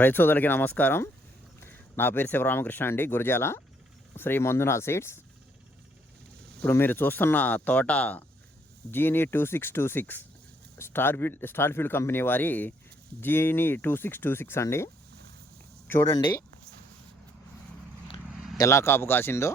రైతు సోదరులకి నమస్కారం. నా పేరు శివరామకృష్ణ అండి, గురజాల శ్రీ మంజునా సీడ్స్. ఇప్పుడు మీరు చూస్తున్న తోట జీనీ 2626 స్టార్ఫీల్డ్ కంపెనీ వారి జీనీ 2626 అండి. చూడండి ఎలా కాపు కాసిందో.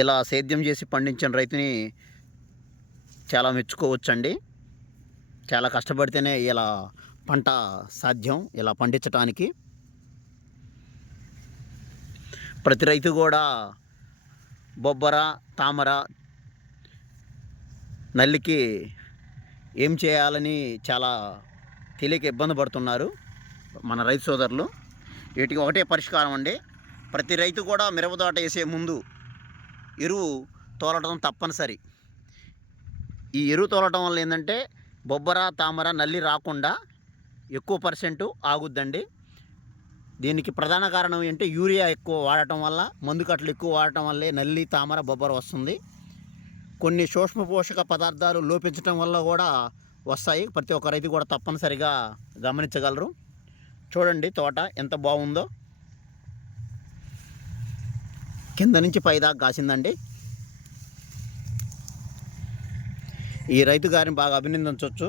ఇలా సేద్యం చేసి పండించిన రైతుని చాలా మెచ్చుకోవచ్చండి. చాలా కష్టపడితేనే ఇలా పంట సాధ్యం, ఇలా పండించడానికి. ప్రతి రైతు కూడా బొబ్బర, తామర, నల్లికి ఏం చేయాలని చాలా తెలియక ఇబ్బంది పడుతున్నారు మన రైతు సోదరులు. వీటికి ఒకటే పరిష్కారం అండి. ప్రతి రైతు కూడా మిరపతోట వేసే ముందు ఎరువు తోలటం తప్పనిసరి. ఈ ఎరువు తోలటం వల్ల ఏంటంటే బొబ్బర, తామర, నల్లి రాకుండా ఎక్కువ పర్సెంట్ ఆగుద్దండి. దీనికి ప్రధాన కారణం ఏంటంటే యూరియా ఎక్కువ వాడటం వల్ల, మందు కట్టలు ఎక్కువ వాడటం వల్లే నల్లి, తామర, బొబ్బర వస్తుంది. కొన్ని సూక్ష్మ పోషక పదార్థాలు లోపించటం వల్ల కూడా వస్తాయి. ప్రతి ఒక్క రైతు కూడా తప్పనిసరిగా గమనించగలరు. చూడండి తోట ఎంత బాగుందో, కింద నుంచి పైదాకా కాసిందండి. ఈ రైతు గారిని బాగా అభినందించవచ్చు.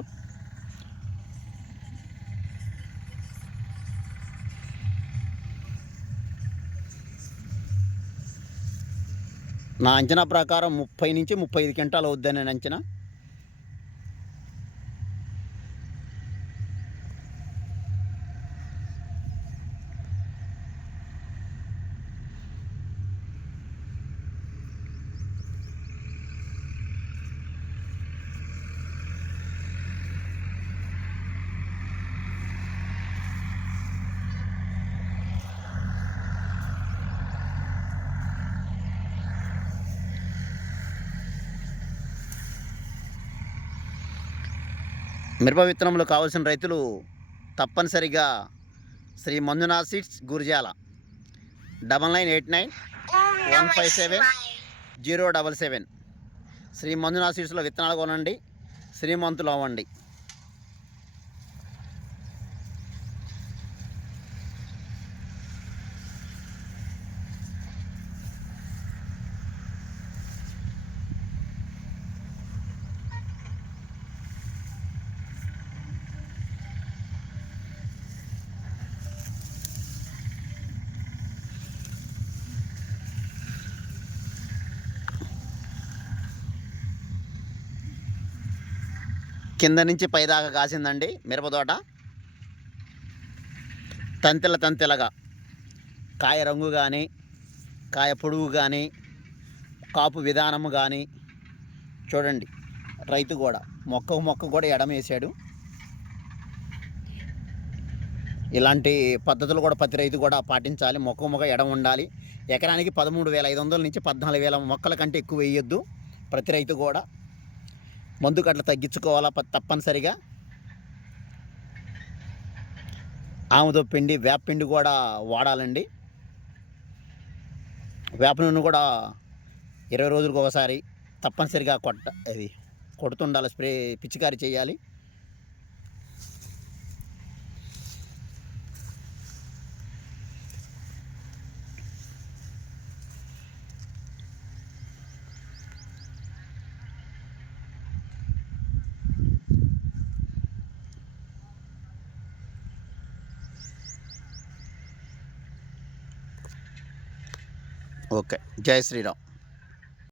నా అంచనా ప్రకారం 30 నుంచి 35 క్వింటాలు అవుద్దని నేను అంచనా. మిరప విత్తనములు కావాల్సిన రైతులు తప్పనిసరిగా శ్రీ మంజునా సీడ్స్, గురజాల 9989157077 శ్రీ మంజునా సీడ్స్లో విత్తనాలు కొనండి, శ్రీమంతులు అవ్వండి. కింద నుంచి పైదాకా కాసిందండి మిరపతోట. తంతెలగా కాయ రంగు కానీ, కాయ పొడుగు కానీ, కాపు విధానము కానీ చూడండి. రైతు కూడా మొక్క కూడా ఎడమేసాడు. ఇలాంటి పద్ధతులు కూడా ప్రతి రైతు కూడా పాటించాలి. మొక్క ఎడం ఉండాలి. ఎకరానికి 13,500 నుంచి 14,000 మొక్కల కంటే ఎక్కువ వేయొద్దు. ప్రతి రైతు కూడా మందు కట్టలు తగ్గించుకోవాలా తప్పనిసరిగా. ఆముదో పిండి, వేప పిండి కూడా వాడాలండి. వేప నూనె కూడా 20 రోజులకు ఒకసారి తప్పనిసరిగా కొడుతుండాలి, స్ప్రే పిచికారీ చేయాలి. ఓకే, జై శ్రీరామ్.